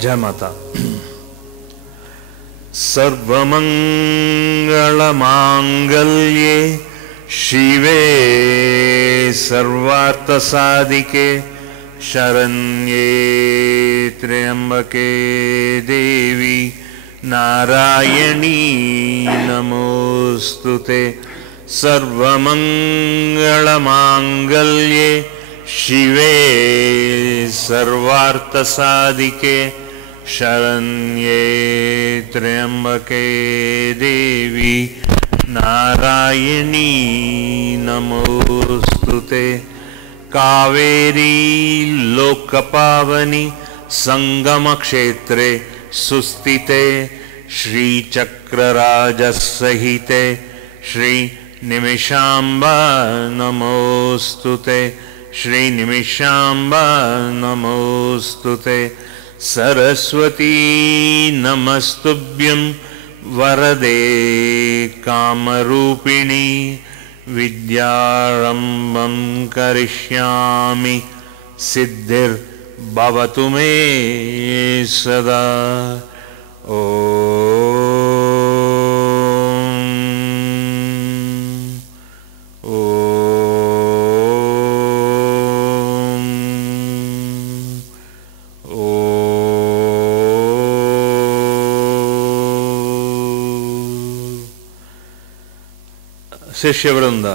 Jamata. Sarvamangalamangallye Shive Sarvarthasadike Sharanye Triambake Devi Narayani Namostute. Sarvamangalamangallye Shive Sarvarthasadike Sharanye Triambake Devi Narayani Namostute. Kaveri Lokapavani Sangama Kshetre Sustite Shri Chakraraja Sahite Shri Nimishamba Namostute. Shri Nimishamba Namostute. Saraswati Namastubhyam Varade Kamarupini Vidyarambam Karishyami Siddhir Bhavatu Me Sada. ಶಿಷ್ಯವೃಂದ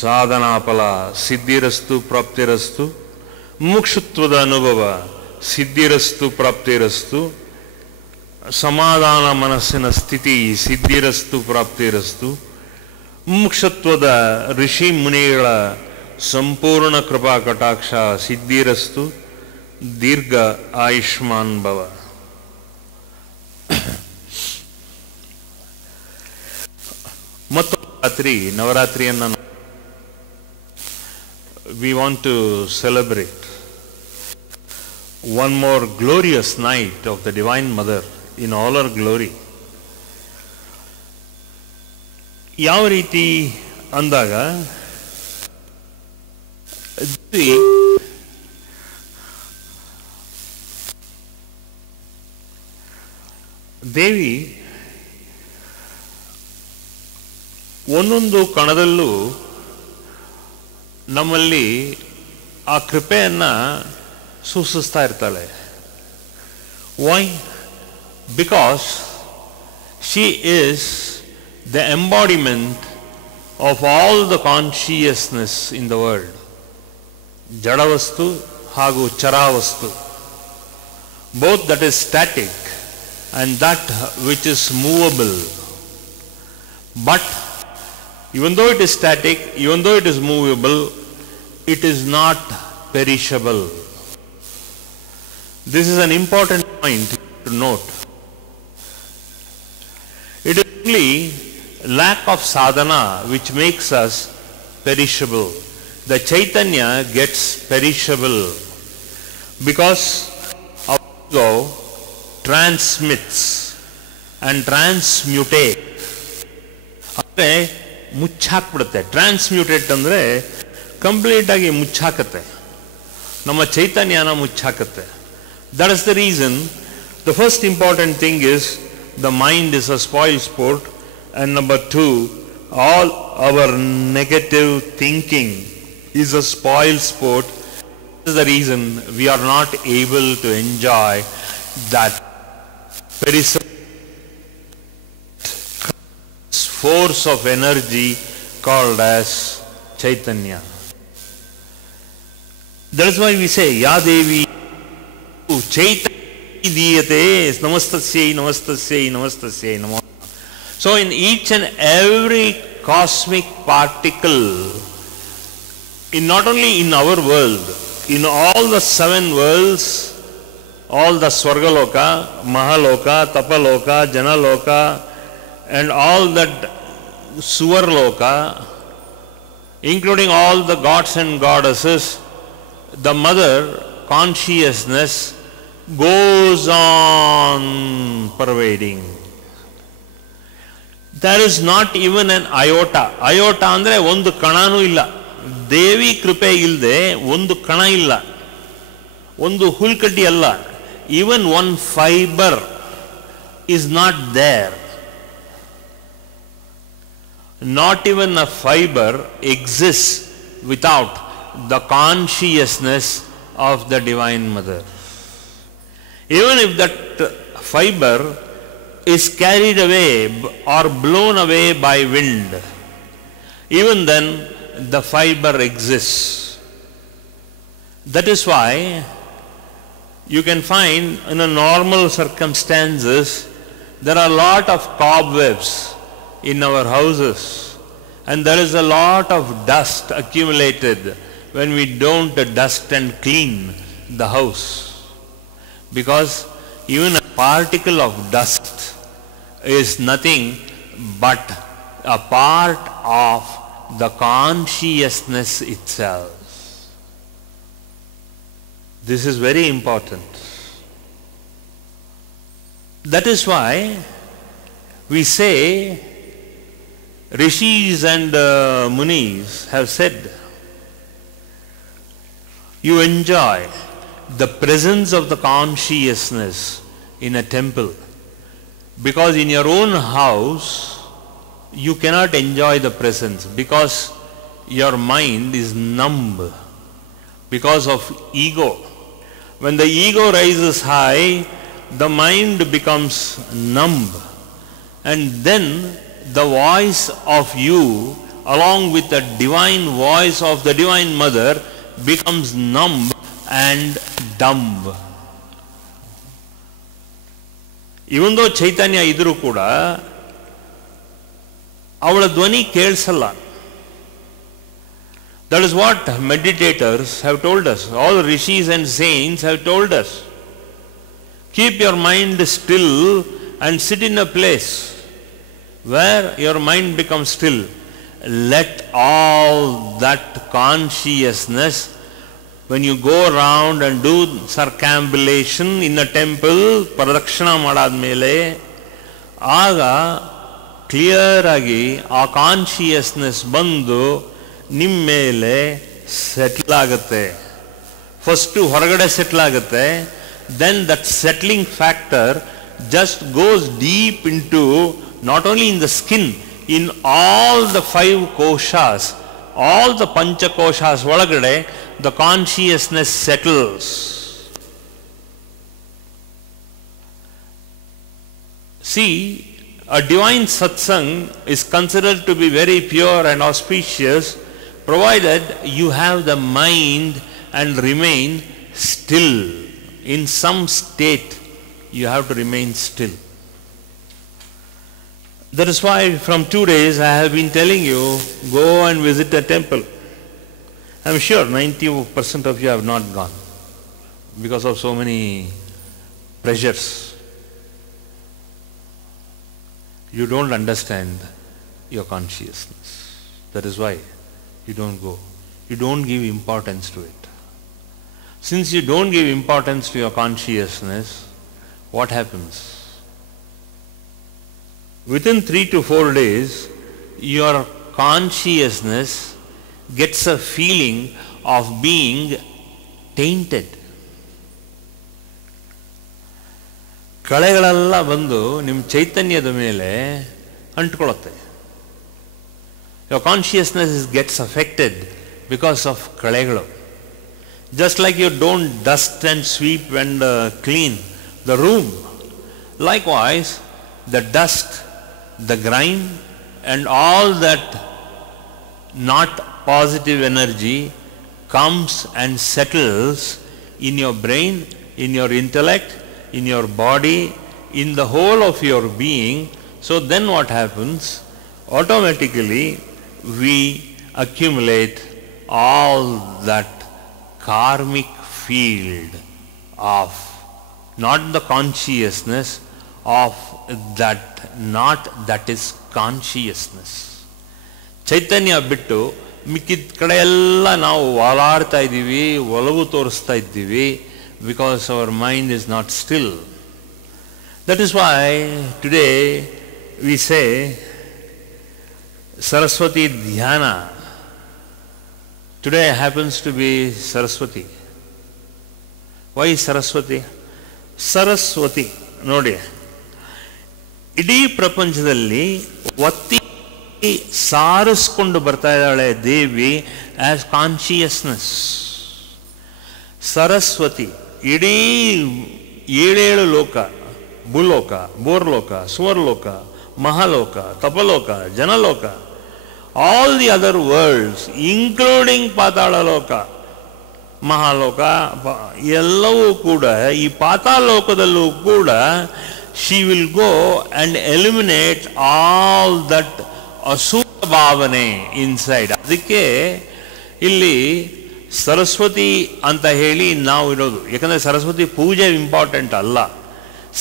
ಸಾಧನಾ ಫಲ ಸಿದ್ಧಿರಸ್ತು ಪ್ರಾಪ್ತಿರಸ್ತು. ಮುಕ್ಷುತ್ವದ ಅನುಭವ ಸಿದ್ಧಿರಸ್ತು ಪ್ರಾಪ್ತಿರಸ್ತು. ಸಮಾಧಾನ ಮನಸ್ಸಿನ ಸ್ಥಿತಿ ಸಿದ್ಧಿರಸ್ತು ಪ್ರಾಪ್ತಿರಸ್ತು. ಮುಕ್ಷತ್ವದ ಋಷಿ ಮುನಿಗಳ ಸಂಪೂರ್ಣ ಕೃಪಾ ಕಟಾಕ್ಷ ಸಿದ್ಧಿರಸ್ತು. ದೀರ್ಘ ಆಯುಷ್ಮಾನ್ ಭವ. ಮತ್ತು ನವರಾತ್ರಿಯನ್ನು we want to celebrate one more glorious night of the Divine Mother in all her glory. ಯಾವ ರೀತಿ ಅಂದಾಗ ದೇವಿ ಒಂದೊಂದು ಕಣದಲ್ಲೂ ನಮ್ಮಲ್ಲಿ ಆ ಕೃಪೆಯನ್ನು ಸೂಚಿಸ್ತಾ ಇರ್ತಾಳೆ. Why? Because she is the embodiment of all the consciousness in the world. ಜಡವಸ್ತು ಹಾಗೂ ಚರಾವಸ್ತು, both that is static and that which is movable. But even though it is static, even though it is movable, it is not perishable. This is an important point to note. It is only lack of sadhana which makes us perishable. The Chaitanya gets perishable because our ego transmits and transmutate. ಅಂದರೆ ಮುಚ್ಚಾಕ್ಬಿಡುತ್ತೆ. ಟ್ರಾನ್ಸ್ಮ್ಯೂಟೇಟ್ ಅಂದರೆ ಕಂಪ್ಲೀಟಾಗಿ ಮುಚ್ಚಾಕತ್ತೆ, ನಮ್ಮ ಚೈತನ್ಯನ ಮುಚ್ಚಾಕತ್ತೆ. That is the reason the first important thing is the mind is a spoil sport, and number 2, all our negative thinking is a spoil sport. This is the reason we are not able to enjoy that force of energy called as Chaitanya. That is why we say Ya Devi Chaitanya Diyate Namastasyai Namastasyai Namastasyai Namo. So in each and every cosmic particle, in not only in our world, in all the 7 worlds, all the Swargaloka, Mahaloka, Tapaloka, Janaloka, and all that Suvarloka, including all the gods and goddesses, the mother consciousness goes on pervading. There is not even an iota. Iota andre ಒಂದು ಕಣನೂ ಇಲ್ಲ. ದೇವಿ ಕೃಪೆ ಇಲ್ಲದೆ ಒಂದು ಕಣ ಇಲ್ಲ, ಒಂದು ಹುಲ್ಕಡ್ಡಿ ಅಲ್ಲ. even one fiber is not there. Not even a fiber exists without the consciousness of the Divine Mother. Even if that fiber is carried away or blown away by wind, even then the fiber exists. That is why you can find in a normal circumstances there are a lot of cobwebs in our houses, and there is a lot of dust accumulated when we don't dust and clean the house, because even a particle of dust is nothing but a part of the consciousness itself. This is very important. That is why we say, Rishis and Munis have said, you enjoy the presence of the consciousness in a temple, because in your own house you cannot enjoy the presence, because your mind is numb because of ego. When the ego rises high, the mind becomes numb, and then the voice of you along with the divine voice of the Divine Mother becomes numb and dumb. Even though Chaitanya idru kuda, avಳ ಧ್ವನಿ ಕೇಳಿಸಲ್ಲ. That is what meditators have told us. All rishis and saints have told us. Keep your mind still and sit in a place where your mind becomes still. Let all that consciousness, when you go around and do circumambulation in a temple, pradakshina madadmele, aga clear agi ಆ consciousness ಬಂದು ನಿಮ್ಮ ಮೇಲೆ settle ಆಗುತ್ತೆ. First ಹೊರಗಡೆ settle ಆಗುತ್ತೆ, then that settling factor just goes deep into, not only in the skin, in all the 5 koshas, all the pancha koshas ಒಳಗಡೆ the consciousness settles. See, a divine satsang is considered to be very pure and auspicious provided you have the mind and remain still. In some state you have to remain still. That is why from 2 days I have been telling you, go and visit a temple. I am sure 90% of you have not gone because of so many pressures. You don't understand your consciousness. That is why you don't go. You don't give importance to it. Since you don't give importance to your consciousness, what happens? Within 3 to 4 days, your consciousness gets a feeling of being tainted. ಕಳೆಗಳೆಲ್ಲ ಬಂದು ನಿಮ್ಮ ಚೈತನ್ಯದ ಮೇಲೆ ಅಂಟ್ಕೊಳ್ಳುತ್ತೆ. Your consciousness gets affected because of ಕಳೆಗಳು. Just like you don't dust and sweep and clean the room, likewise the dust, the grime and all that not positive energy comes and settles in your brain, in your intellect, in your body, in the whole of your being. So then what happens? Automatically we accumulate all that karmic field of not the consciousness of that, not that is consciousness. ಚೈತನ್ಯ ಬಿಟ್ಟು ಮಿಕ್ಕಿದ ಕಡೆ ಎಲ್ಲ ನಾವು ವಾಲಾಡ್ತಾ ಇದ್ದೀವಿ, ಒಲವು ತೋರಿಸ್ತಾ ಇದ್ದೀವಿ, because our mind is not still. That is why today we say Saraswati Dhyana. Today happens to be Saraswati. Why Saraswati? Saraswati ನೋಡಿ, ಇಡೀ ಪ್ರಪಂಚದಲ್ಲಿ ಒತ್ತಿ ಸಾರಿಸ್ಕೊಂಡು ಬರ್ತಾ ಇದ್ದಾಳೆ ದೇವಿ ಆಸ್ ಕಾನ್ಶಿಯಸ್ನೆಸ್. ಸರಸ್ವತಿ ಇಡೀ 7 ಲೋಕ, ಭೂಲೋಕ, ಬೋರ್ಲೋಕ, ಸುವರ್ಲೋಕ, ಮಹಾಲೋಕ, ತಪಲೋಕ, ಜನಲೋಕ, all the other worlds including ಪಾತಾಳಲೋಕ, ಮಹಾಲೋಕ ಎಲ್ಲವೂ ಕೂಡ, ಈ ಪಾತಾಳಲೋಕದಲ್ಲೂ ಕೂಡ she will go and eliminate all that ಅಸುರ ಭಾವನೆ ಇನ್ಸೈಡ್. ಅದಕ್ಕೆ ಇಲ್ಲಿ ಸರಸ್ವತಿ ಅಂತ ಹೇಳಿ ನಾವು ಇರೋದು. ಯಾಕಂದರೆ ಸರಸ್ವತಿ ಪೂಜೆ ಇಂಪಾರ್ಟೆಂಟ್ ಅಲ್ಲ.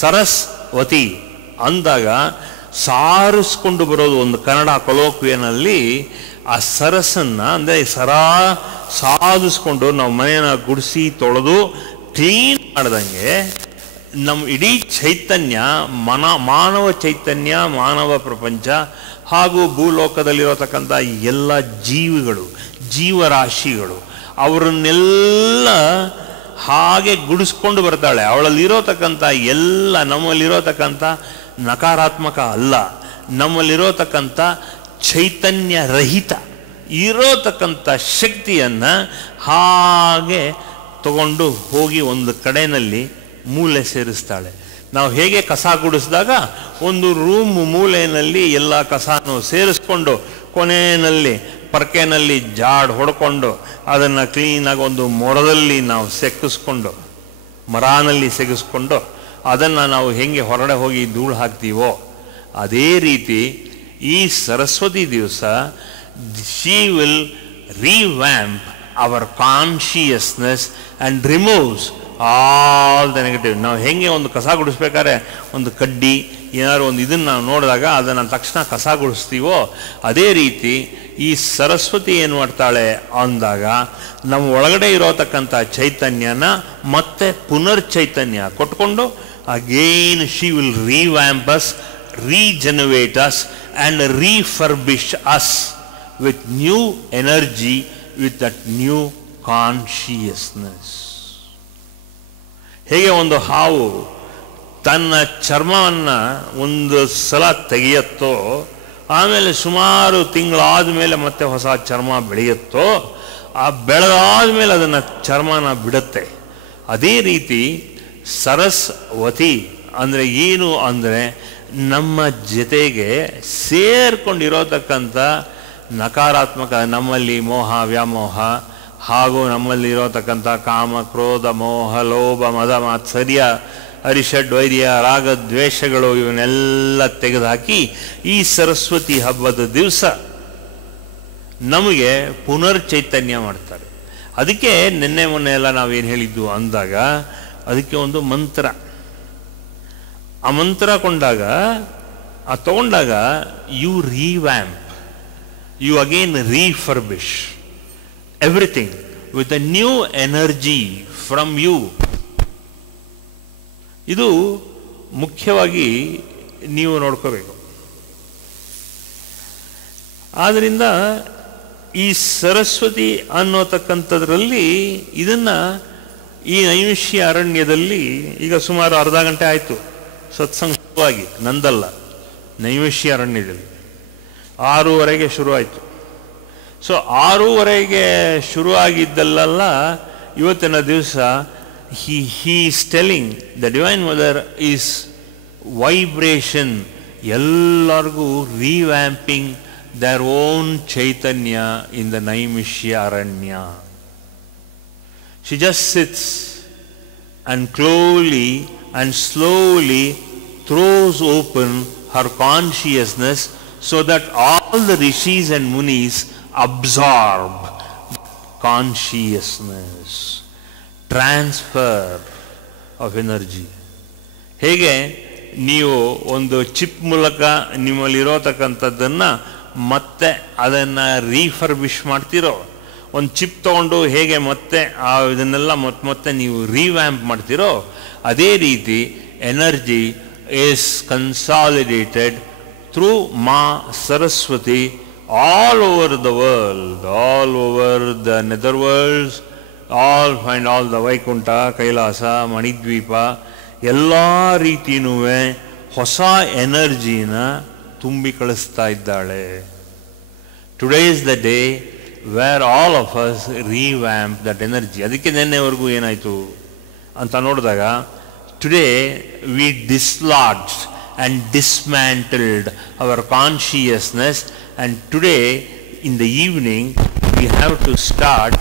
ಸರಸ್ವತಿ ಅಂದಾಗ ಸಾರಿಸ್ಕೊಂಡು ಬರೋದು. ಒಂದು ಕನ್ನಡ ಕೊಲೋಕ್ವಿಯನಲ್ಲಿ ಆ ಸರಸ್ಸನ್ನು ಅಂದರೆ ಸಾಧಿಸ್ಕೊಂಡು ನಾವು ಮನೆಯನ್ನು ಗುಡಿಸಿ ತೊಳೆದು ಕ್ಲೀನ್ ಮಾಡ್ದಂಗೆ ನಮ್ಮ ಇಡೀ ಚೈತನ್ಯ, ಮಾನವ ಚೈತನ್ಯ, ಮಾನವ ಪ್ರಪಂಚ ಹಾಗೂ ಭೂಲೋಕದಲ್ಲಿರತಕ್ಕಂಥ ಎಲ್ಲ ಜೀವಿಗಳು, ಜೀವರಾಶಿಗಳು, ಅವರನ್ನೆಲ್ಲ ಹಾಗೆ ಗುಡಿಸ್ಕೊಂಡು ಬರ್ತಾಳೆ. ಅವಳಲ್ಲಿರೋತಕ್ಕಂಥ ಎಲ್ಲ, ನಮ್ಮಲ್ಲಿರೋತಕ್ಕಂಥ ನಕಾರಾತ್ಮಕ ಅಲ್ಲ, ನಮ್ಮಲ್ಲಿರೋತಕ್ಕಂಥ ಚೈತನ್ಯ ರಹಿತ ಇರೋತಕ್ಕಂಥ ಶಕ್ತಿಯನ್ನು ಹಾಗೆ ತಗೊಂಡು ಹೋಗಿ ಒಂದು ಕಡೆಯಲ್ಲಿ ಮೂಲೆ ಸೇರಿಸ್ತಾಳೆ. ನಾವು ಹೇಗೆ ಕಸ ಗುಡಿಸಿದಾಗ ಒಂದು ರೂಮ್ ಮೂಲೆಯಲ್ಲಿ ಎಲ್ಲ ಕಸನೂ ಸೇರಿಸ್ಕೊಂಡು ಕೊನೆಯಲ್ಲಿ ಪರ್ಕೆನಲ್ಲಿ ಜಾಡ್ ಹೊಡ್ಕೊಂಡು ಅದನ್ನು ಕ್ಲೀನಾಗಿ ಒಂದು ಮೊರದಲ್ಲಿ ನಾವು ಸೆಕ್ಕಿಸ್ಕೊಂಡು, ಮರಾನಲ್ಲಿ ಸೆಗಿಸ್ಕೊಂಡು ಅದನ್ನು ನಾವು ಹೆಂಗೆ ಹೊರಗಡೆ ಹೋಗಿ ಧೂಳು ಹಾಕ್ತೀವೋ ಅದೇ ರೀತಿ ಈ ಸರಸ್ವತಿ ದಿವಸ she will revamp our consciousness and removes all the negative. ನಾವು ಹೆಂಗೆ ಒಂದು ಕಸ ಗುಡಿಸ್ಬೇಕಾದ್ರೆ ಒಂದು ಕಡ್ಡಿ ಏನಾದ್ರು ಒಂದು ಇದನ್ನು ನಾವು ನೋಡಿದಾಗ ಅದನ್ನು ತಕ್ಷಣ ಕಸ ಗುಡಿಸ್ತೀವೋ ಅದೇ ರೀತಿ ಈ ಸರಸ್ವತಿ ಏನು ಮಾಡ್ತಾಳೆ ಅಂದಾಗ ನಮ್ಮ ಒಳಗಡೆ ಇರೋತಕ್ಕಂಥ ಚೈತನ್ಯನ ಮತ್ತೆ ಪುನರ್ ಚೈತನ್ಯ ಕೊಟ್ಕೊಂಡು again she will revamp us, regenerate us and refurbish us with new energy, with that new consciousness. ಹೇಗೆ ಒಂದು ಹಾವು ತನ್ನ ಚರ್ಮವನ್ನು ಒಂದು ಸಲ ತೆಗೆಯುತ್ತೋ, ಆಮೇಲೆ ಸುಮಾರು ತಿಂಗಳಾದ ಮೇಲೆ ಮತ್ತೆ ಹೊಸ ಚರ್ಮ ಬೆಳೆಯುತ್ತೋ, ಆ ಬೆಳೆದಾದ ಮೇಲೆ ಅದನ್ನು ಚರ್ಮನ ಬಿಡುತ್ತೆ. ಅದೇ ರೀತಿ ಸರಸ್ವತಿ ಅಂದರೆ ಏನು ಅಂದರೆ ನಮ್ಮ ಜೊತೆಗೆ ಸೇರ್ಕೊಂಡಿರೋತಕ್ಕಂಥ ನಕಾರಾತ್ಮಕ, ನಮ್ಮಲ್ಲಿ ಮೋಹ, ವ್ಯಾಮೋಹ ಹಾಗೂ ನಮ್ಮಲ್ಲಿರೋತಕ್ಕಂಥ ಕಾಮ, ಕ್ರೋಧ, ಮೋಹ, ಲೋಭ, ಮದ, ಮಾತ್ಸರ್ಯ, ಅರಿಷಡ್, ವೈರ್ಯ, ರಾಗ, ದ್ವೇಷಗಳು ಇವನ್ನೆಲ್ಲ ತೆಗೆದುಹಾಕಿ ಈ ಸರಸ್ವತಿ ಹಬ್ಬದ ದಿವಸ ನಮಗೆ ಪುನರ್ ಚೈತನ್ಯ ಮಾಡ್ತಾರೆ. ಅದಕ್ಕೆ ನಿನ್ನೆ ಮೊನ್ನೆ ಎಲ್ಲ ನಾವೇನು ಹೇಳಿದ್ದು ಅಂದಾಗ ಅದಕ್ಕೆ ಒಂದು ಮಂತ್ರ, ಆ ಮಂತ್ರ ತಗೊಂಡಾಗ you revamp, you again refurbish everything with a new energy from you. ಇದು ಮುಖ್ಯವಾಗಿ ನೀವು ನೋಡ್ಕೋಬೇಕು. ಆದ್ದರಿಂದ ಈ ಸರಸ್ವತಿ ಅನ್ನೋತಕ್ಕಂಥದ್ರಲ್ಲಿ ಇದನ್ನು ಈ ನೈಮಿಷ್ಯ ಅರಣ್ಯದಲ್ಲಿ ಈಗ ಸುಮಾರು ಅರ್ಧ ಗಂಟೆ ಆಯಿತು ಸತ್ಸಂಗವಾಗಿ, ನಂದಲ್ಲ, ನೈಮಿಷ್ಯ ಅರಣ್ಯದಲ್ಲಿ 6:30 ಶುರುವಾಯಿತು. ಸೊ 6:30 ಶುರುವಾಗಿದ್ದಲ್ಲ ಇವತ್ತಿನ ದಿವಸ he is telling the Divine Mother is vibration, ಎಲ್ಲರಿಗೂ revamping their own Chaitanya in the Naimishya Aranya. She just sits and slowly throws open her consciousness so that all the rishis and munis absorb consciousness, transfer of energy. ಹೇಗೆ ನೀವು ಒಂದು chip ಮೂಲಕ ನಿಮ್ಮಲ್ಲಿರೋತಕ್ಕಂಥದ್ದನ್ನು ಮತ್ತೆ ಅದನ್ನು refurbish ಮಾಡ್ತಿರೋ, ಒಂದು chip ತೊಗೊಂಡು ಹೇಗೆ ಮತ್ತೆ ಇದನ್ನೆಲ್ಲ ಮತ್ತೆ ನೀವು ರಿವ್ಯಾಂಪ್ ಮಾಡ್ತಿರೋ, ಅದೇ ರೀತಿ ಎನರ್ಜಿ ಈಸ್ ಕನ್ಸಾಲಿಡೇಟೆಡ್ ಥ್ರೂ ಮಾ Saraswati all over the world, all over the nether worlds, all the Vaikunta, Kailasa, Manidvipa, ಎಲ್ಲ ರೀತಿಯೂ ಹೊಸ ಎನರ್ಜಿನ ತುಂಬಿ ಕಳಿಸ್ತಾ ಇದ್ದಾಳೆ. Today is the day where all of us revamp that energy. ಅದಕ್ಕೆ ನಿನ್ನೆವರೆಗೂ ಏನಾಯಿತು ಅಂತ ನೋಡಿದಾಗ, today we dislodged and dismantled our consciousness, and today in the evening we have to start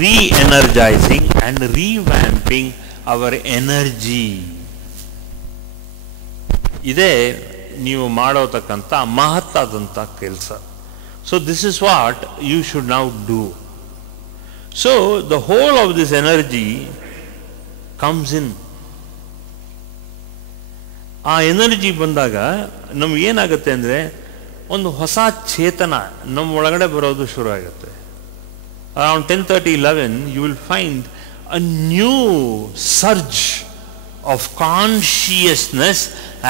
re-energizing and revamping our energy. ಇದೇ ನೀವು ಮಾಡೋತಕ್ಕಂಥ ಮಹತ್ತಾದಂಥ ಕೆಲಸ. So this is what you should now do. So the whole of this energy comes in. ಆ energy ಬಂದಾಗ ನಮಗೇನಾಗುತ್ತೆ ಅಂದರೆ ಒಂದು ಹೊಸ ಚೇತನ ನಮ್ಮ ಒಳಗಡೆ ಬರೋದು ಶುರು ಆಗುತ್ತೆ. Around 10:30-11 you will find a new surge of consciousness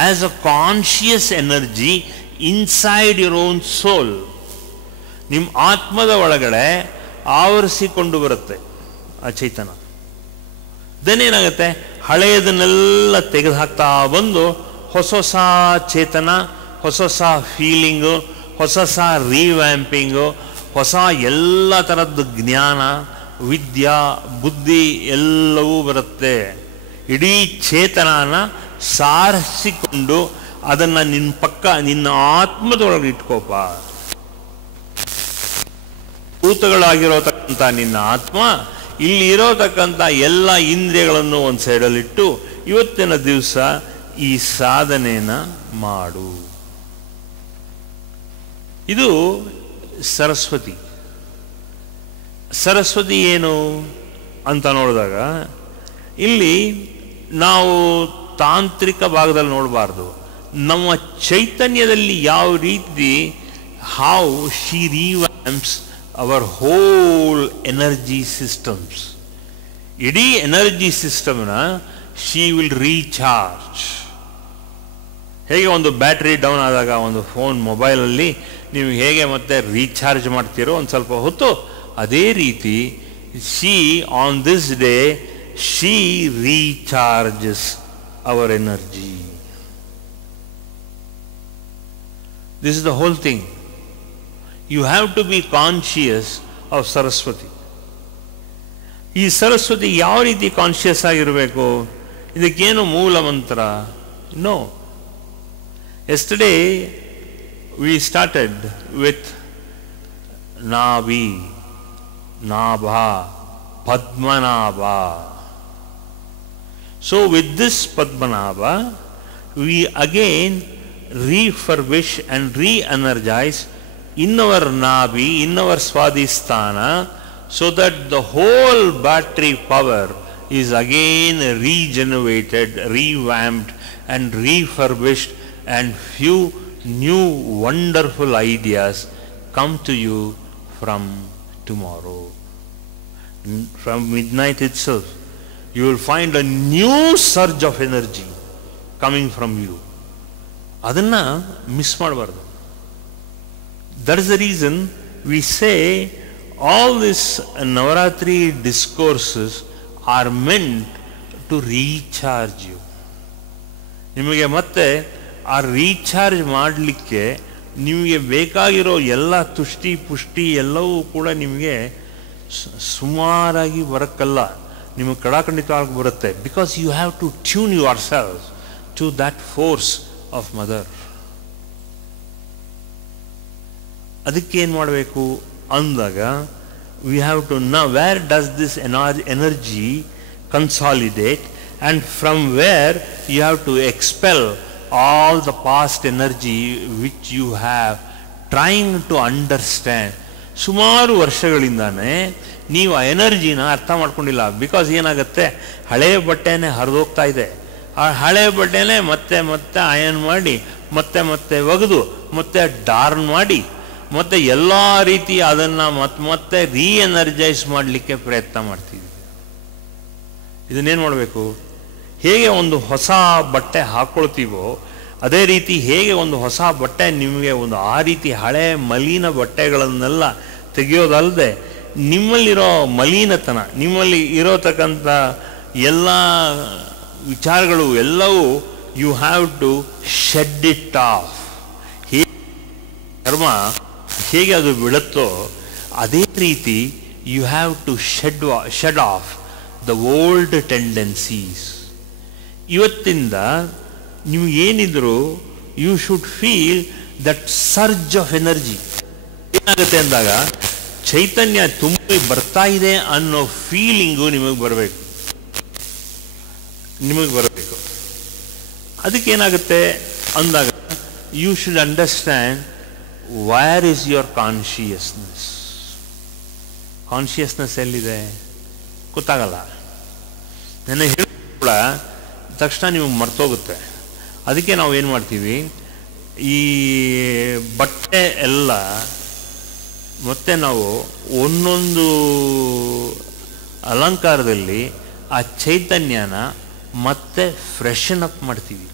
as a conscious energy inside your own soul. ನಿಮ್ಮ ಆತ್ಮದ ಒಳಗಡೆ ಆವರಿಸಿಕೊಂಡು ಬರುತ್ತೆ ಆ ಚೈತನ್ಯ. ದೆನ್ ಏನಾಗುತ್ತೆ, ಹಳೆಯದನ್ನೆಲ್ಲ ತೆಗೆದು ಹಾಕ್ತಾ ಬಂದು ಹೊಸ ಹೊಸ ಚೇತನ, ಹೊಸ ಹೊಸ ಫೀಲಿಂಗು, ಹೊಸ ಹೊಸ ರಿವ್ಯಾಂಪಿಂಗು, ಹೊಸ ಎಲ್ಲ ಥರದ್ದು ಜ್ಞಾನ, ವಿದ್ಯಾ, ಬುದ್ಧಿ ಎಲ್ಲವೂ ಬರುತ್ತೆ. ಇಡೀ ಚೇತನನ ಸಾರಿಸಿಕೊಂಡು ಅದನ್ನು ನಿನ್ನ ಆತ್ಮದೊಳಗೆ ಇಟ್ಕೋಪ. ಭೂತಗಳಾಗಿರೋತಕ್ಕಂಥ ನಿನ್ನ ಆತ್ಮ ಇಲ್ಲಿ ಇರೋತಕ್ಕಂಥ ಎಲ್ಲ ಇಂದ್ರಿಯಗಳನ್ನು ಒಂದು ಸೈಡಲ್ಲಿಟ್ಟು ಇವತ್ತಿನ ದಿವಸ ಈ ಸಾಧನೆನ ಮಾಡು. ಇದು ಸರಸ್ವತಿ. ಸರಸ್ವತಿ ಏನು ಅಂತ ನೋಡಿದಾಗ ಇಲ್ಲಿ ನಾವು ತಾಂತ್ರಿಕ ಭಾಗದಲ್ಲಿ ನೋಡಬಾರ್ದು. ನಮ್ಮ ಚೈತನ್ಯದಲ್ಲಿ ಯಾವ ರೀತಿ how she revamps our whole energy systems. ಇಡೀ ಎನರ್ಜಿ ಸಿಸ್ಟಮ್ನ ಶಿ ವಿಲ್ ರೀಚಾರ್ಜ್. ಹೇಗೆ ಒಂದು ಬ್ಯಾಟ್ರಿ ಡೌನ್ ಆದಾಗ ಒಂದು ಫೋನ್ ಮೊಬೈಲಲ್ಲಿ ನೀವು ಹೇಗೆ ಮತ್ತೆ ರೀಚಾರ್ಜ್ ಮಾಡ್ತೀರೋ ಒಂದು ಸ್ವಲ್ಪ ಹೊತ್ತು, ಅದೇ ರೀತಿ she on this day she recharges our energy. This is the whole thing. You have to be conscious of Saraswati. ಈ ಸರಸ್ವತಿ ಯಾವ ರೀತಿ ಕಾನ್ಷಿಯಸ್ ಆಗಿರಬೇಕು? ಇದಕ್ಕೇನು ಮೂಲ ಮಂತ್ರ? No. Yesterday we started with Navi, Nabha, Padmanabha. So with this Padmanabha, we again refurbish and re-energize in our Navi, in our Swadhisthana, so that the whole battery power is again regenerated, revamped and refurbished, and few new wonderful ideas come to you from tomorrow. From midnight itself, you will find a new surge of energy coming from you. Adanna miss ಮಾಡಬಾರದು. That is the reason we say all these Navarathri discourses are meant to recharge you. ನಿಮಗೆ ಮತ್ತೆ ಆ recharge ಮಾಡಲಿಕ್ಕೆ ನಿಮಗೆ ಬೇಕಾಗಿರೋ ಎಲ್ಲ ತುಷ್ಟಿ ಪುಷ್ಟಿ ಎಲ್ಲವೂ ಕೂಡ ನಿಮಗೆ ಸುಮಾರಾಗಿ ಬರೋಕ್ಕಲ್ಲ, ನಿಮಗೆ ಕಡಾಖಂಡಿತವಾಗಿ ಬರುತ್ತೆ. Because you have to tune yourself to that force of mother. ಅದಕ್ಕೇನು ಮಾಡಬೇಕು ಅಂದಾಗ we have to know where does this energy consolidate, and from where you have to expel all the past energy which you have trying to understand. ಸುಮಾರು ವರ್ಷಗಳಿಂದಾನೆ ನೀವು ಆ ಎನರ್ಜಿನ ಅರ್ಥ ಮಾಡ್ಕೊಂಡಿಲ್ಲ. Because ಏನಾಗುತ್ತೆ, ಹಳೆಯ ಬಟ್ಟೆನೇ ಹರಿದೋಗ್ತಾ ಇದೆ. ಆ ಹಳೆಯ ಬಟ್ಟೆನೇ ಮತ್ತೆ ಮತ್ತೆ ಅಯನ್ ಮಾಡಿ ಮತ್ತೆ ಮತ್ತೆ ಒಗೆದು ಮತ್ತೆ ಡಾರ್ನ್ ಮಾಡಿ ಮತ್ತೆ ಎಲ್ಲ ರೀತಿ ಅದನ್ನು ಮತ್ತೆ ರೀಎನರ್ಜೈಸ್ ಮಾಡಲಿಕ್ಕೆ ಪ್ರಯತ್ನ ಮಾಡ್ತೀವಿ. ಇದನ್ನೇನು ಮಾಡಬೇಕು? ಹೇಗೆ ಒಂದು ಹೊಸ ಬಟ್ಟೆ ಹಾಕ್ಕೊಳ್ತೀವೋ ಅದೇ ರೀತಿ ಹೇಗೆ ಒಂದು ಹೊಸ ಬಟ್ಟೆ ನಿಮಗೆ ಒಂದು ಆ ರೀತಿ ಹಳೆ ಮಲಿನ ಬಟ್ಟೆಗಳನ್ನೆಲ್ಲ ತೆಗೆಯೋದಲ್ಲದೆ ನಿಮ್ಮಲ್ಲಿರೋ ಮಲಿನತನ, ನಿಮ್ಮಲ್ಲಿ ಇರೋತಕ್ಕಂಥ ಎಲ್ಲ ವಿಚಾರಗಳು ಎಲ್ಲವೂ you have to shed it off. ಹೇಗೆ ಕರ್ಮ ಹೇಗೆ ಅದು ಬಿಡುತ್ತೋ ಅದೇ ರೀತಿ you have to shed off the old tendencies. ಇವತ್ತಿಂದ ನೀವು ಏನಿದ್ರು you should feel that surge of energy. ಏನಾಗುತ್ತೆ ಅಂದಾಗ ಚೈತನ್ಯ ತುಂಬಿ ಬರ್ತಾ ಇದೆ ಅನ್ನೋ ಫೀಲಿಂಗು ನಿಮಗೆ ಬರಬೇಕು. ಅದಕ್ಕೇನಾಗುತ್ತೆ ಅಂದಾಗ you should understand where is your consciousness. Consciousness ಎಲ್ಲಿದೆ ಗೊತ್ತಾಗಲ್ಲ. ನನ್ನ ಹೇಳಿ ಕೂಡ ತಕ್ಷಣ ನಿಮಗೆ ಮರ್ತೋಗುತ್ತೆ. ಅದಕ್ಕೆ ನಾವು ಏನು ಮಾಡ್ತೀವಿ, ಈ ಬಟ್ಟೆ ಎಲ್ಲ ಮತ್ತೆ ನಾವು ಒಂದೊಂದು ಅಲಂಕಾರದಲ್ಲಿ ಆ ಚೈತನ್ಯನ ಮತ್ತೆ ಫ್ರೆಶನ್ ಅಪ್ ಮಾಡ್ತೀವಿ.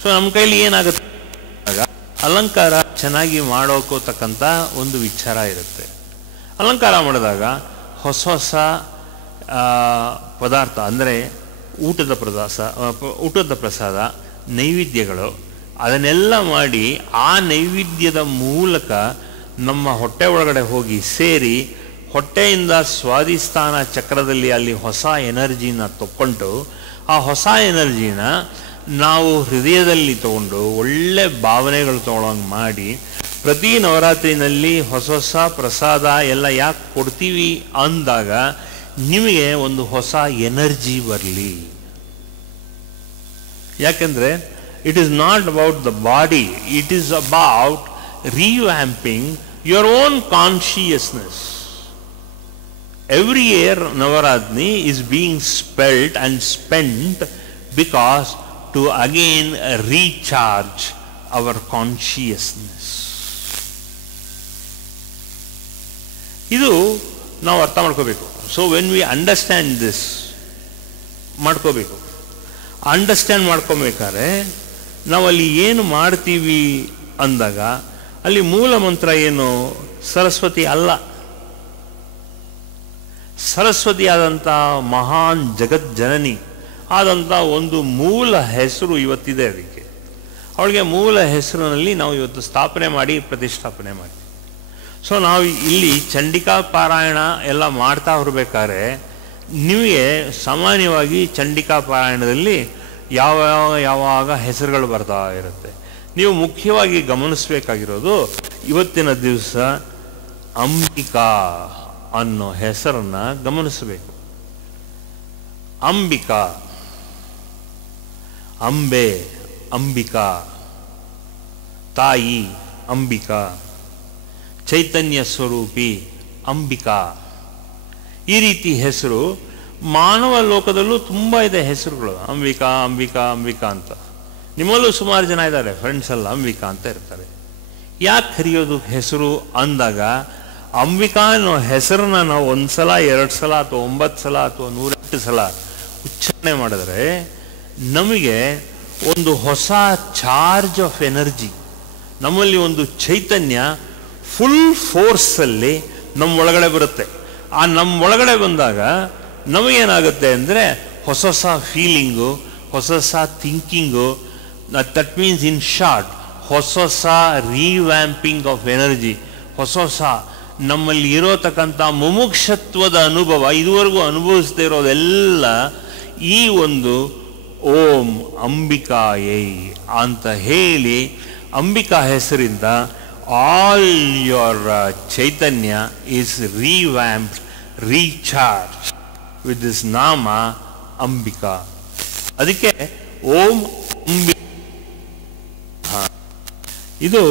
ಸೊ ನಮ್ಮ ಕೈಲಿ ಏನಾಗುತ್ತೆ ಆಗ ಅಲಂಕಾರ ಚೆನ್ನಾಗಿ ಮಾಡೋಕೋತಕ್ಕಂಥ ಒಂದು ವಿಚಾರ ಇರುತ್ತೆ. ಅಲಂಕಾರ ಮಾಡಿದಾಗ ಹೊಸ ಹೊಸ ಪದಾರ್ಥ ಅಂದರೆ ಊಟದ ಪ್ರಸಾದ ನೈವೇದ್ಯಗಳು ಅದನ್ನೆಲ್ಲ ಮಾಡಿ ಆ ನೈವೇದ್ಯದ ಮೂಲಕ ನಮ್ಮ ಹೊಟ್ಟೆ ಒಳಗಡೆ ಹೋಗಿ ಸೇರಿ ಹೊಟ್ಟೆಯಿಂದ ಸ್ವಾದಿಷ್ಠಾನ ಚಕ್ರದಲ್ಲಿ ಅಲ್ಲಿ ಹೊಸ ಎನರ್ಜಿನ ತಗೊಂಡು ಆ ಹೊಸ ಎನರ್ಜಿನ ನಾವು ಹೃದಯದಲ್ಲಿ ತಗೊಂಡು ಒಳ್ಳೆ ಭಾವನೆಗಳು ತಗೊಳ್ಳೋಂಗೆ ಮಾಡಿ ಪ್ರತಿ ನವರಾತ್ರಿನಲ್ಲಿ ಹೊಸ ಹೊಸ ಪ್ರಸಾದ ಎಲ್ಲ ಯಾಕೆ ಕೊಡ್ತೀವಿ ಅಂದಾಗ ನಿಮಗೆ ಒಂದು ಹೊಸ ಎನರ್ಜಿ ಬರಲಿ. ಯಾಕೆಂದರೆ it is not about the body, it is about revamping your own consciousness. Every year Navarathri is being spelt and spent because to again recharge our consciousness. ಇದು ನಾವು ಅರ್ಥ ಮಾಡ್ಕೋಬೇಕು. So when we understand this ಮಾಡ್ಕೋಬೇಕು. Understand ಮಾಡ್ಕೋಬೇಕಾದ್ರೆ ನಾವಲ್ಲಿ ಏನು ಮಾಡ್ತೀವಿ ಅಂದಾಗ ಅಲ್ಲಿ ಮೂಲ ಮಂತ್ರ ಏನು? ಸರಸ್ವತಿ ಅಲ್ಲ. ಸರಸ್ವತಿ ಆದಂಥ ಮಹಾನ್ ಜಗಜ್ಜನನಿ ಆದಂಥ ಒಂದು ಮೂಲ ಹೆಸರು ಇವತ್ತಿದೆ ಅದಕ್ಕೆ. ಅವಳಿಗೆ ಮೂಲ ಹೆಸರಿನಲ್ಲಿ ನಾವು ಇವತ್ತು ಸ್ಥಾಪನೆ ಮಾಡಿ ಪ್ರತಿಷ್ಠಾಪನೆ ಮಾಡಿ. ಸೊ ನಾವು ಇಲ್ಲಿ ಚಂಡಿಕಾ ಪಾರಾಯಣ ಎಲ್ಲ ಮಾಡ್ತಾ ಹೊರಬೇಕಾದ್ರೆ ನಿಮಗೆ ಸಾಮಾನ್ಯವಾಗಿ ಚಂಡಿಕಾ ಪಾರಾಯಣದಲ್ಲಿ ಯಾವಾಗ ಹೆಸರುಗಳು ಬರ್ತಾ ಇರುತ್ತೆ. ನೀವು ಮುಖ್ಯವಾಗಿ ಗಮನಿಸಬೇಕಾಗಿರೋದು ಇವತ್ತಿನ ದಿವಸ ಅಂಬಿಕಾ ಅನ್ನೋ ಹೆಸರನ್ನು ಗಮನಿಸಬೇಕು. ಅಂಬಿಕಾ, ಅಂಬೆ, ಅಂಬಿಕಾ, ತಾಯಿ ಅಂಬಿಕಾ, ಚೈತನ್ಯ ಸ್ವರೂಪಿ ಅಂಬಿಕಾ. ಈ ರೀತಿ ಹೆಸರು ಮಾನವ ಲೋಕದಲ್ಲೂ ತುಂಬ ಇದೆ ಹೆಸರುಗಳು. ಅಂಬಿಕಾ ಅಂಬಿಕಾ ಅಂಬಿಕಾ ಅಂತ. ನಿಮ್ಮಲ್ಲೂ ಸುಮಾರು ಜನ ಇದ್ದಾರೆ, ಫ್ರೆಂಡ್ಸ್ ಎಲ್ಲ ಅಂಬಿಕಾ ಅಂತ ಇರ್ತಾರೆ. ಯಾಕೆ ಕರೆಯೋದು ಹೆಸರು ಅಂದಾಗ ಅಂಬಿಕಾ ಅನ್ನೋ ಹೆಸರನ್ನ ನಾವು 1 ಸಲ 2 ಸಲ ಅಥವಾ 9 ಸಲ ಅಥವಾ 108 ಸಲ ಉಚ್ಚಾರಣೆ ಮಾಡಿದ್ರೆ ನಮಗೆ ಒಂದು ಹೊಸ ಚಾರ್ಜ್ ಆಫ್ ಎನರ್ಜಿ, ನಮ್ಮಲ್ಲಿ ಒಂದು ಚೈತನ್ಯ ಫುಲ್ ಫೋರ್ಸಲ್ಲಿ ನಮ್ಮ ಒಳಗಡೆ ಬರುತ್ತೆ. ಆ ನಮ್ಮ ಒಳಗಡೆ ಬಂದಾಗ ನಮಗೇನಾಗುತ್ತೆ ಅಂದರೆ ಹೊಸ ಹೊಸ ಫೀಲಿಂಗು, ಹೊಸ ಹೊಸ thinking. That means in short ಹೊಸ ಹೊಸ ರೀವ್ಯಾಂಪಿಂಗ್ ಆಫ್ ಎನರ್ಜಿ, ಹೊಸ ಹೊಸ ನಮ್ಮಲ್ಲಿ ಇರೋತಕ್ಕಂಥ ಮುಮುಕ್ಷತ್ವದ ಅನುಭವ, ಇದುವರೆಗೂ ಅನುಭವಿಸದೇ ಇರೋದೆಲ್ಲ ಈ ಒಂದು ಓಂ ಅಂಬಿಕಾಯೈ ಅಂತ ಹೇಳಿ ಅಂಬಿಕಾ ಹೆಸರಿಂದ all your chaitanya is revamped, recharge with this nama Ambika. ಅದಕ್ಕೆ ಓಂ ಅಂಬಿಕಾ ಇದು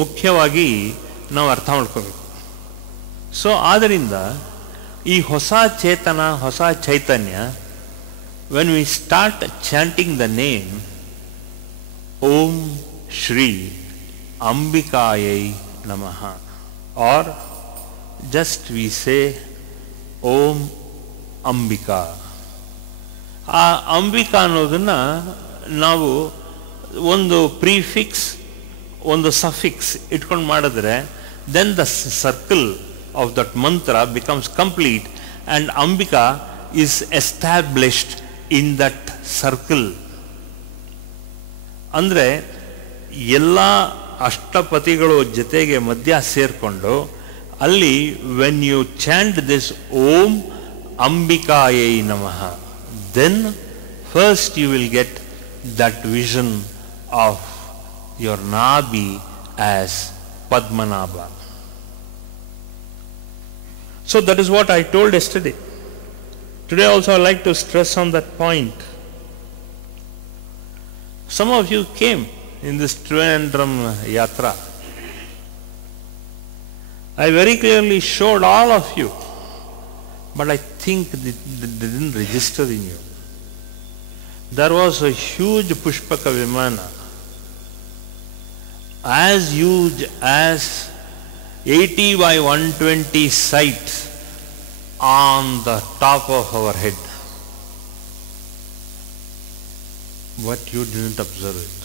ಮುಖ್ಯವಾಗಿ ನಾವು ಅರ್ಥ ಮಾಡ್ಕೋಬೇಕು. ಸೊ ಆದ್ದರಿಂದ ಈ ಹೊಸ ಚೇತನ, ಹೊಸ ಚೈತನ್ಯ, when we start chanting the name Om Shri ಅಂಬಿಕಾಯೈ ನಮಃ, or just we say Om Ambika. ಆ ಅಂಬಿಕಾ ಅನ್ನೋದನ್ನು ನಾವು ಒಂದು ಪ್ರಿಫಿಕ್ಸ್, ಒಂದು ಸಫಿಕ್ಸ್ ಇಟ್ಕೊಂಡು ಮಾಡಿದ್ರೆ then the circle of that mantra becomes complete and Ambika is established in that circle. ಅಂದರೆ ಎಲ್ಲ ಅಷ್ಟಪತಿಗಳು ಜೊತೆಗೆ ಮಧ್ಯ ಸೇರಿಕೊಂಡು ಅಲ್ಲಿ when you chant this Om Ambikayai Namaha, then first you will get that vision of your Nabi as Padmanabha. So that is what I told yesterday. Today also I like to stress on that point. Some of you came in this Trivandrum Yatra. I very clearly showed all of you, but I think they didn't register in you. There was a huge Pushpaka Vimana, as huge as 80 by 120 sites on the top of our head. But you didn't observe it.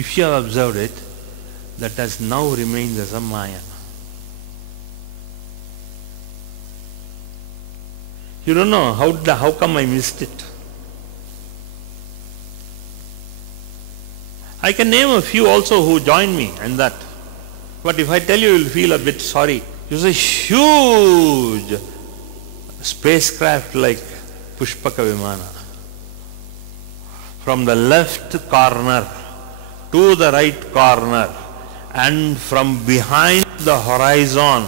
If you have observed it, that has now remained as a Maya. You don't know how come I missed it. I can name a few also who joined me in that. But if I tell you, you will feel a bit sorry. It was a huge spacecraft like Pushpaka Vimana. From the left corner to the right corner, and from behind the horizon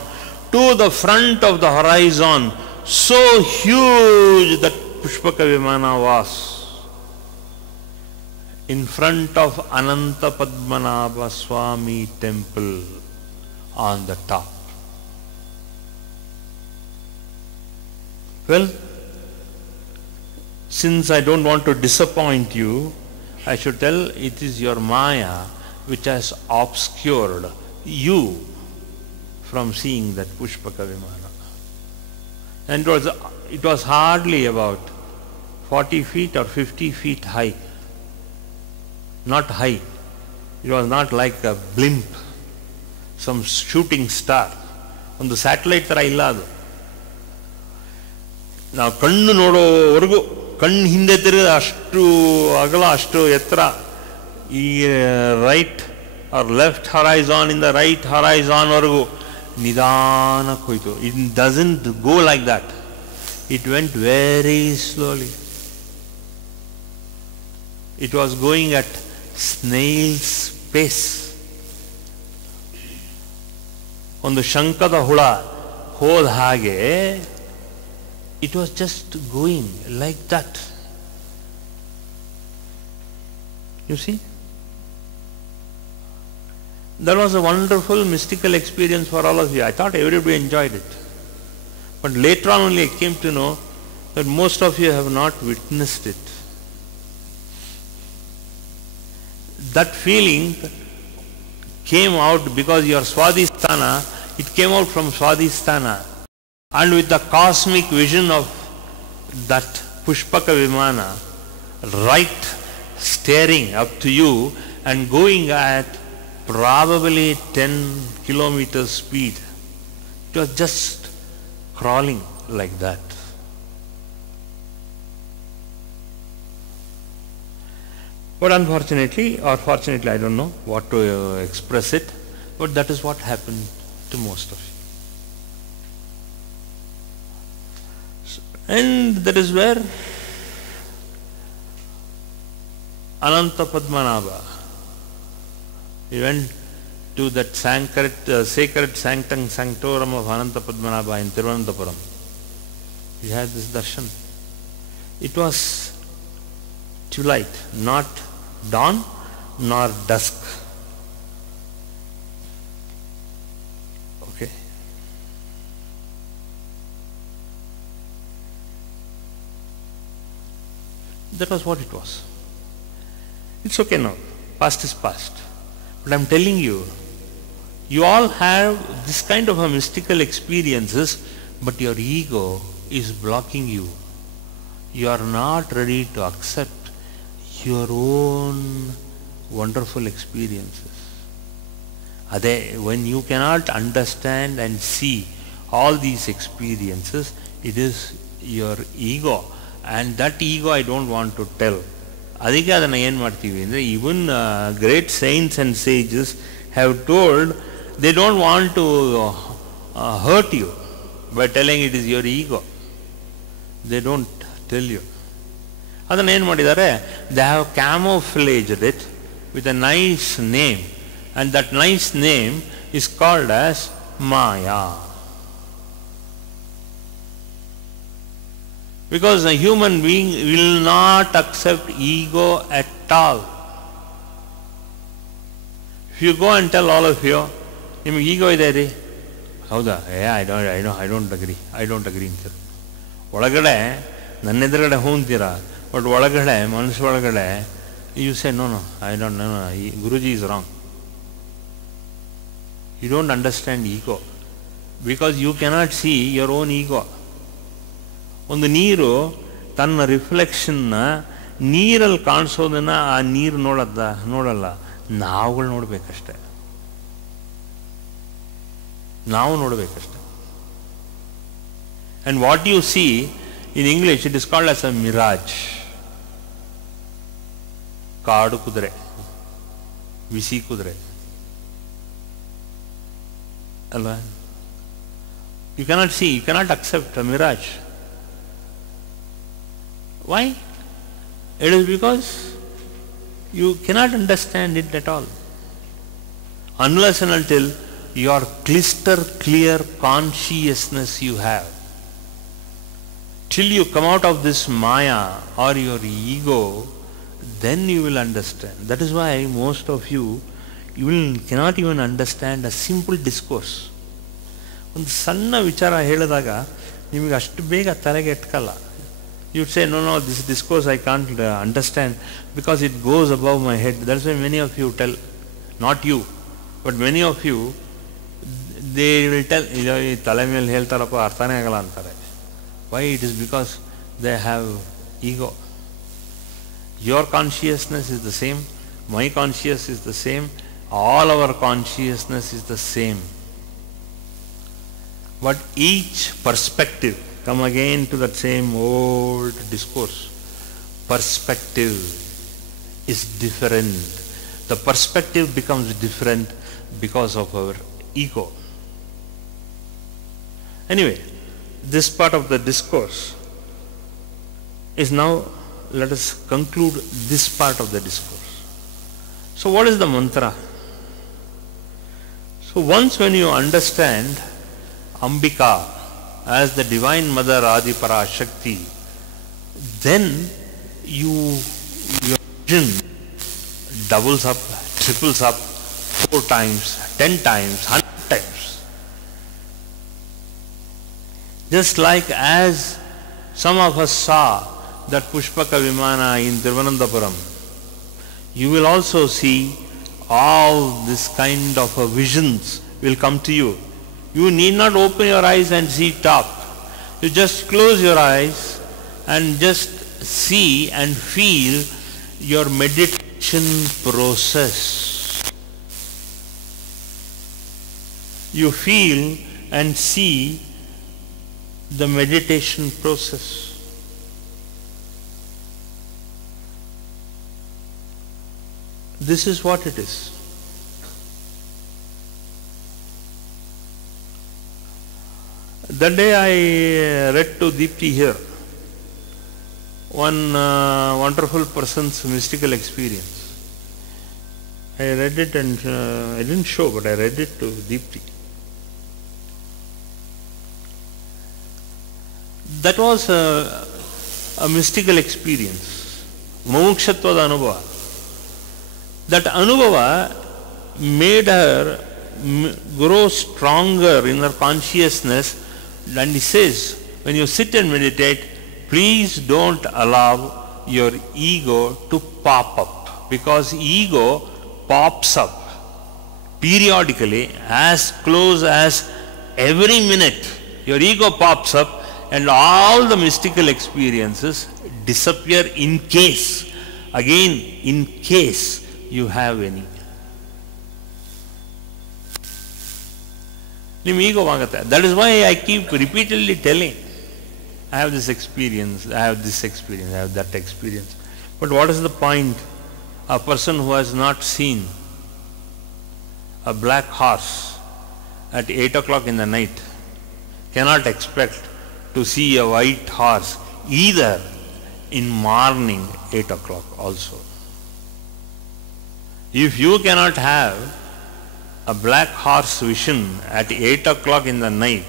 to the front of the horizon, so huge that Pushpaka Vimana was. In front of Ananta Padmanabha Swami temple on the top. Well, since I don't want to disappoint you, I should tell it is your Maya which has obscured you from seeing that Pushpaka Vimana. And it was hardly about 40 feet or 50 feet high. Not high. It was not like a blimp, some shooting star. On the satellite ತರ ಇಲ್ಲ ಅದು. ನಾವು ಕಣ್ಣು ನೋಡೋವರೆಗೂ ಕಣ್ಣು ಹಿಂದೆ ತಿರುಗಿ ಅಷ್ಟು ಅಗಲ ಅಷ್ಟು ಎತ್ತರ ಈ ರೈಟ್ ಆರ್ ಲೆಫ್ಟ್ ಹರೈಸಾನ್ ಇಂದ ರೈಟ್ ಹರೈಸಾನ್ ವರೆಗೂ ನಿಧಾನಕ್ಕೆ ಹೋಯಿತು. It doesn't go like that. It went very slowly. It was going at snail's pace. ಒಂದು ಶಂಕದ ಹುಳ ಹೋದ ಹಾಗೆ it was just going like that. You see? That was a wonderful mystical experience for all of you. I thought everybody enjoyed it. But later on only I came to know that most of you have not witnessed it. That feeling came out because your Swadhisthana, it came out from Swadhisthana. And with the cosmic vision of that Pushpaka Vimana right staring up to you and going at probably 10 kilometers speed. It was just crawling like that. But unfortunately, or fortunately, I don't know what to express it, but that is what happened to most of you. And that is where Ananta Padmanabha, he went to that sacred sanctum sanctorum of Ananta Padmanabha in Thiruvananthapuram. He had this darshan. It was twilight, not dawn nor dusk. Okay. That was what it was. It's okay now. Past is past. But I'm telling you, you all have this kind of a mystical experiences, but your ego is blocking you. You are not ready to accept your own wonderful experiences. When you cannot understand and see all these experiences, it is your ego And that ego I don't want to tell. ಅದಕ್ಕೆ ಅದನ್ನು ಏನು ಮಾಡ್ತೀವಿ ಅಂದರೆ, even great saints and sages have told they don't want to hurt you by telling it is your ego. They don't tell you. ಅದನ್ನು ಏನು ಮಾಡಿದ್ದಾರೆ, they have camouflaged it with a nice name, and that nice name is called as Maya. Because a human being will not accept ego at all. If you go and tell all of you, ನಿಮಗೆ ಈಗೋ ಇದೆ ರೀ, ಹೌದಾ, I don't agree ಅಂತೀರ. ಒಳಗಡೆ ನನ್ನ ಎದುರುಗಡೆ ಹೂಂತೀರ, but ಒಳಗಡೆ ಮನಸ್ಸು ಒಳಗಡೆ you say no, I don't know, Guruji is wrong. You don't understand ego because you cannot see your own ego. ಒಂದು ನೀರು ತನ್ನ ರಿಫ್ಲೆಕ್ಷನ್ನ ನೀರಲ್ಲಿ ಕಾಣಿಸೋದನ್ನು ಆ ನೀರು ನೋಡಲ್ಲ, ನಾವುಗಳು ನೋಡಬೇಕಷ್ಟೆ. And what you see in English, it is called as a mirage. ಕಾಡು ಕುದುರೆ, ಬಿಸಿ ಕುದುರೆ ಅಲ್ವಾ? You cannot see, you cannot accept a mirage. Why? It is because you cannot understand it at all. Unless and until your crystal clear consciousness you have. Till you come out of this Maya or your ego, then you will understand. That is why most of you cannot even understand a simple discourse. ಒಂದು ಸಣ್ಣ ವಿಚಾರ ಹೇಳಿದಾಗ ನಿಮಗೆ ಅಷ್ಟು ಬೇಗ ತಲೆಗೆ ಎಟ್ಕಲ್ಲ. You'd say, no, this discourse I can't understand because it goes above my head. That's why many of you tell, not you, but many of you, they will tell, ತಲೆ ಮೇಲೆ ಹೇಳ್ತಾರಪ್ಪ ಅರ್ಥನೇ ಆಗಲ್ಲ ಅಂತಾರೆ. Why? It is because they have ego. Your consciousness is the same, my consciousness is the same, all our consciousness is the same. But each perspective, come again to that same old discourse, perspective is different. The perspective becomes different because of our ego. Anyway, this part of the discourse is now, let us conclude this part of the discourse. So what is the mantra? So once when you understand Ambika as the Divine Mother Adipara Shakti, then your vision doubles up, triples up, 4 times, 10 times, 100 times. Just like as some of us saw that Pushpaka Vimana in Thiruvananthapuram, you will also see all this kind of visions will come to you. You need not open your eyes and see top. You just close your eyes and just see and feel your meditation process. You feel and see the meditation process. This is what it is. That day I read to Deepti here one wonderful person's mystical experience. I read it and I didn't show, but I read it to Deepti. That was a mystical experience, Mumukshatvada Anubhava. That Anubhava made her grow stronger in her consciousness. And he says, when you sit and meditate, please don't allow your ego to pop up, because ego pops up periodically, as close as every minute. Your ego pops up and all the mystical experiences disappear in case, again, in case you have any. That is why I keep repeatedly telling, I have this experience, I have this experience, I have that experience. But what is the point? A person who has not seen a black horse at 8 o'clock in the night cannot expect to see a white horse either in morning 8 o'clock also. If you cannot have a black horse vision at 8 o'clock in the night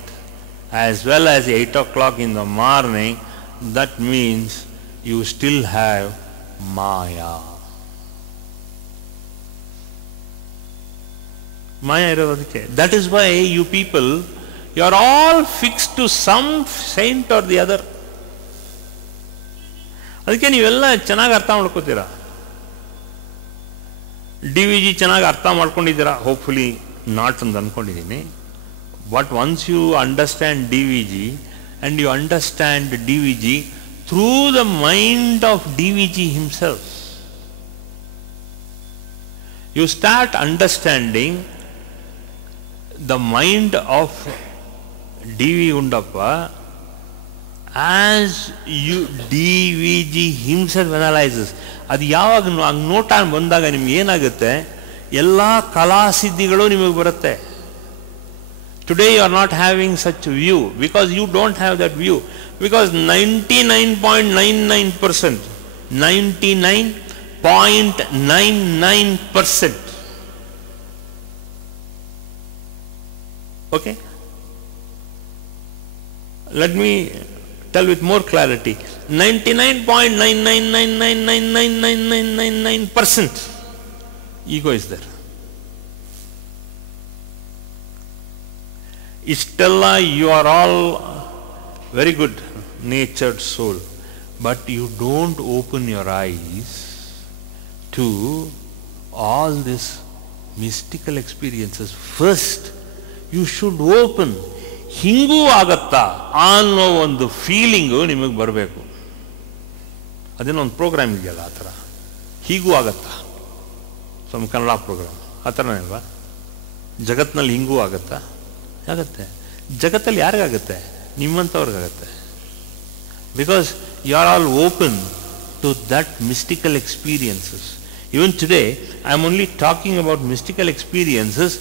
as well as 8 o'clock in the morning, that means you still have Maya. Maya iravadike. That is why you people, you are all fixed to some saint or the other. ಅದಕ್ಕೆ ನೀವೆಲ್ಲ ಚೆನ್ನಾಗಿ ಅರ್ಥ ಮಾಡ್ಕೋತೀರಾ. DVG ಚೆನ್ನಾಗಿ ಅರ್ಥ ಮಾಡ್ಕೊಂಡಿದ್ದೀರಾ, hopefully not ಅಂತ ಅಂದ್ಕೊಂಡಿದ್ದೀನಿ. But once you understand DVG and you understand DVG through the mind of DVG himself, you start understanding the mind of DV Undappa as you DVG himself analyzes. ಅದು ಯಾವಾಗ ನೋಟ ಬಂದಾಗ ನಿಮ್ಗೆ ಏನಾಗುತ್ತೆ, ಎಲ್ಲ ಕಲಾಸಿದ್ಧಿಗಳು ನಿಮಗೆ ಬರುತ್ತೆ. Today you are not having such view because you don't have that view, because 99.99%, 99.99%, okay? Let me tell with more clarity. 99.99999999% ego is there. Istella, you are all very good natured soul, but you don't open your eyes to all these mystical experiences. First, you should open. ಹಿಂಗೂ ಆಗತ್ತಾ ಅನ್ನೋ ಒಂದು feeling ನಿಮಗೆ ಬರಬೇಕು. ಅದೇನೋ ಒಂದು program ಇದೆಯಲ್ಲ ಆ ಥರ, ಹೀಗೂ ಆಗತ್ತಾ, ನಮ್ಮ ಕನ್ನಡ ಪ್ರೋಗ್ರಾಮ್ ಆ ಥರನೇ ಅಲ್ವಾ? ಜಗತ್ತಿನಲ್ಲಿ ಹಿಂಗೂ ಆಗತ್ತಾ? ಆಗತ್ತೆ. ಜಗತ್ತಲ್ಲಿ ಯಾರಿಗಾಗತ್ತೆ? ನಿಮ್ಮಂಥವ್ರಿಗಾಗತ್ತೆ. Because you are all open to that mystical experiences. Even today, I am only talking about mystical experiences.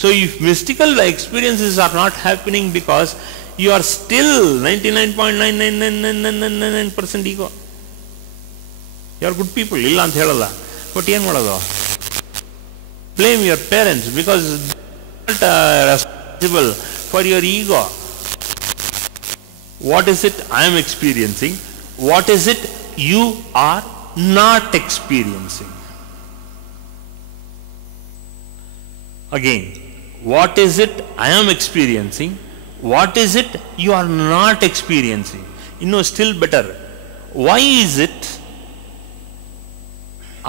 So if mystical experiences are not happening because you are still 99.999999% ego. You are good people, illa anta helalla. But ಏನು ಮಾಡೋದು? Blame your parents because they are not responsible for your ego. What is it I am experiencing? What is it you are not experiencing? Again, what is it I am experiencing? What is it you are not experiencing? Still better. Why is it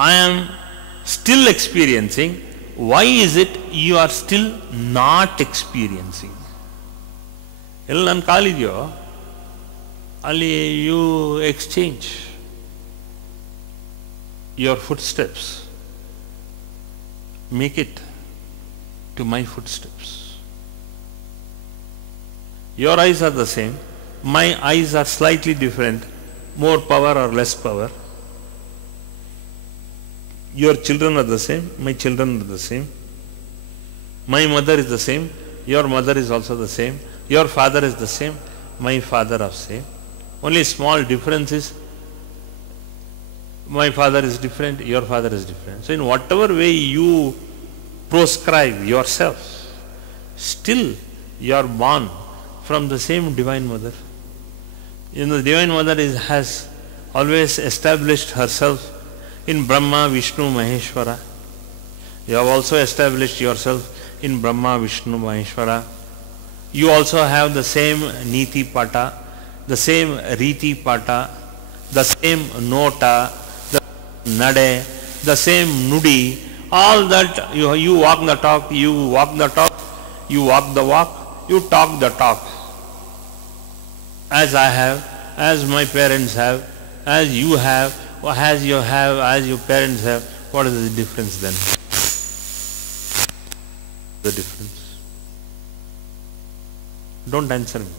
I am still experiencing? Why is it you are still not experiencing? ಎಲ್ಲ ನನ್ನ ಕಾಲಿದೆಯೋ ಅಲ್ಲಿ you exchange your footsteps. Make it to my footsteps. Your eyes are the same, my eyes are slightly different, more power or less power. Your children are the same, my children are the same. My mother is the same, your mother is also the same. Your father is the same, my father is same. Only small difference is my father is different, your father is different. So in whatever way you proscribe yourself, still you are born from the same Divine Mother. The Divine Mother has always established herself in Brahma, Vishnu, Maheshwara. You have also established yourself in Brahma, Vishnu, Maheshwara. You also have the same Niti Pata, the same Riti Pata, the same Nota, the Nade, the same Nudi. All that you walk the talk, you walk the talk, you walk the walk, you talk the talk. As I have, as my parents have, as you have, as you have, as your parents have. What is the difference then? The difference. Don't answer me.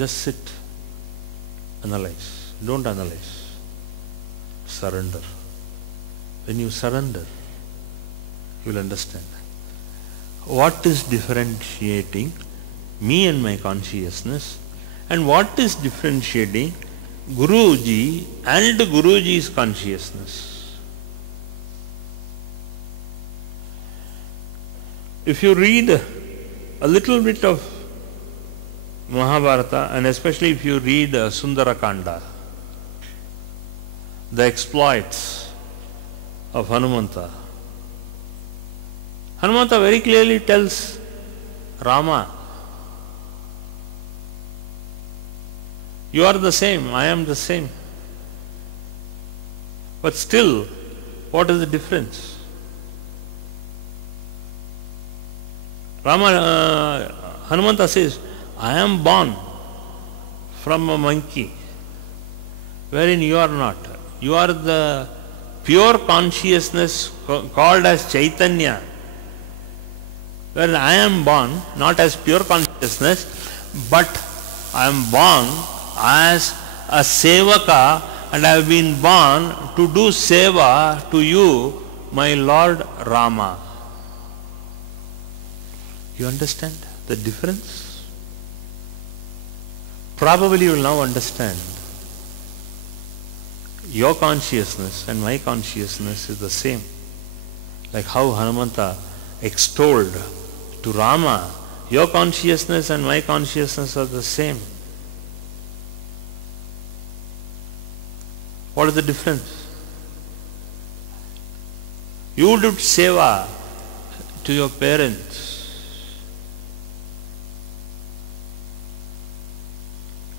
Just sit analyze. Don't analyze. Surrender. When you surrender, you will understand. What is differentiating me and my consciousness, and what is differentiating Guruji and Guruji's consciousness? If you read a little bit of Mahabharata, and especially if you read Sundarakanda, the exploits of Hanumanta, Hanumanta very clearly tells Rama, you are the same, I am the same. But still, what is the difference? Hanumanta says, I am born from a monkey, wherein you are not. You are the pure consciousness called as Chaitanya, wherein I am born not as pure consciousness, but I am born as a sevaka, and I have been born to do seva to you, my Lord Rama. You understand the difference? Probably you will now understand. Your consciousness and my consciousness is the same. Like how Hanumanta extolled to Rama, your consciousness and my consciousness are the same. What is the difference? You did seva to your parents.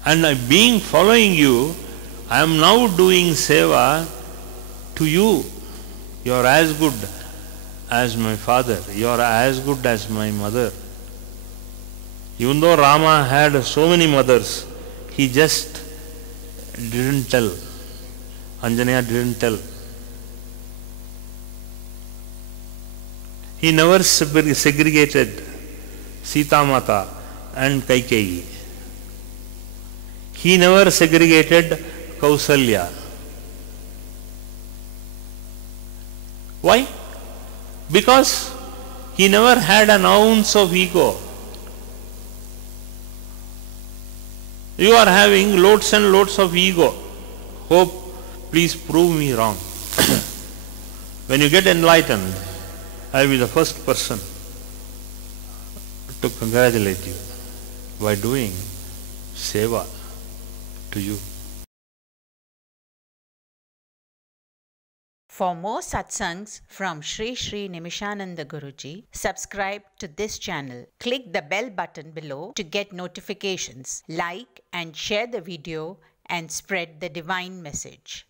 And being following you, I am now doing seva to you. You are as good as my father. You are as good as my mother. Even though Rama had so many mothers, he just didn't tell. Anjaneya didn't tell. He never segregated Sita Mata and Kaikeyi. He never segregated Kausalya. Why? Because he never had an ounce of ego. You are having loads and loads of ego. Hope, please prove me wrong. When you get enlightened, I will be the first person to congratulate you by doing seva to you. For more satsangs from Shri Nimishananda Guruji, subscribe to this channel. Click the bell button below to get notifications. Like and share the video and spread the divine message.